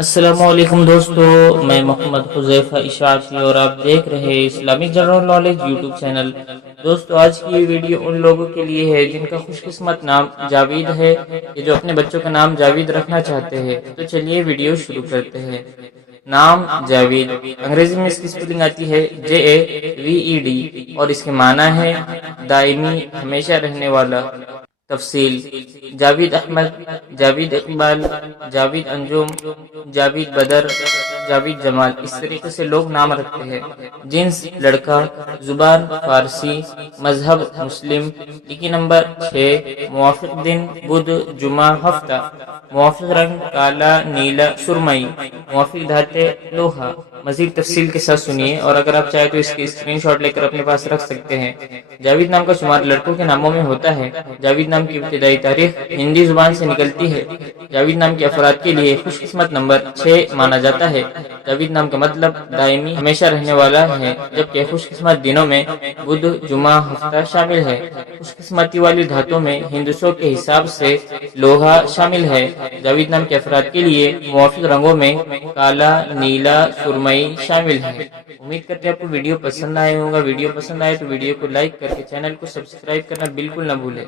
السلام علیکم دوستو، میں محمد حذیفہ اشاعتی اور آپ دیکھ رہے ہیں Islamic general knowledge YouTube channel. دوستو، آج کی یہ ویڈیو ان لوگوں کے لیے ہے جن کا خوش قسمت نام جاوید ہے یا جو اپنے بچوں کا نام جاوید رکھنا چاہتے ہیں۔ تو چلیے ویڈیو شروع کرتے ہیں۔ نام جاوید، انگریزی میں اس کی سپیلنگ آتی ہے JAVED اور اس کے معنی ہے دائمی، ہمیشہ رہنے والا۔ تفصیل: جاوید احمد، جاوید اقبال، جاوید انجم، جاوید بدر، جاوید جمال، اس طریقے سے لوگ نام رکھتے ہیں۔ جنس لڑکا، زبان فارسی، مذہب مسلم۔ لکی نمبر 6، موافق دن بدھ جمعہ ہفتہ، موافق رنگ کالا نیلا سرمئی، موافق دھاتیں لوہا۔ مزید تفصیل کے ساتھ سنیے، اور اگر آپ چاہیں تو اس کی اسکرین شاٹ لے کر اپنے پاس رکھ سکتے ہیں۔ جاوید نام کا شمار لڑکوں کے ناموں میں ہوتا ہے۔ جاوید نام کی ابتدائی تاریخ ہندی زبان سے نکلتی ہے۔ جاوید نام کے افراد کے لیے خوش قسمت نمبر 6 مانا جاتا ہے۔ جاوید نام کا مطلب دائمی، ہمیشہ رہنے والا ہے، جبکہ خوش قسمت دنوں میں بدھ جمعہ ہفتہ شامل ہے۔ خوش قسمتی والی دھاتوں میں ہندسوں کے حساب سے لوہا شامل ہے۔ جاوید نام کے افراد کے لیے موافق رنگوں میں کالا، نیلا، سرمئی شامل ہے۔ امید کرتے ہیں آپ کو ویڈیو پسند آئے ہوگا۔ ویڈیو پسند آئے تو ویڈیو کو لائک کر کے چینل کو سبسکرائب کرنا بالکل نہ بھولیں۔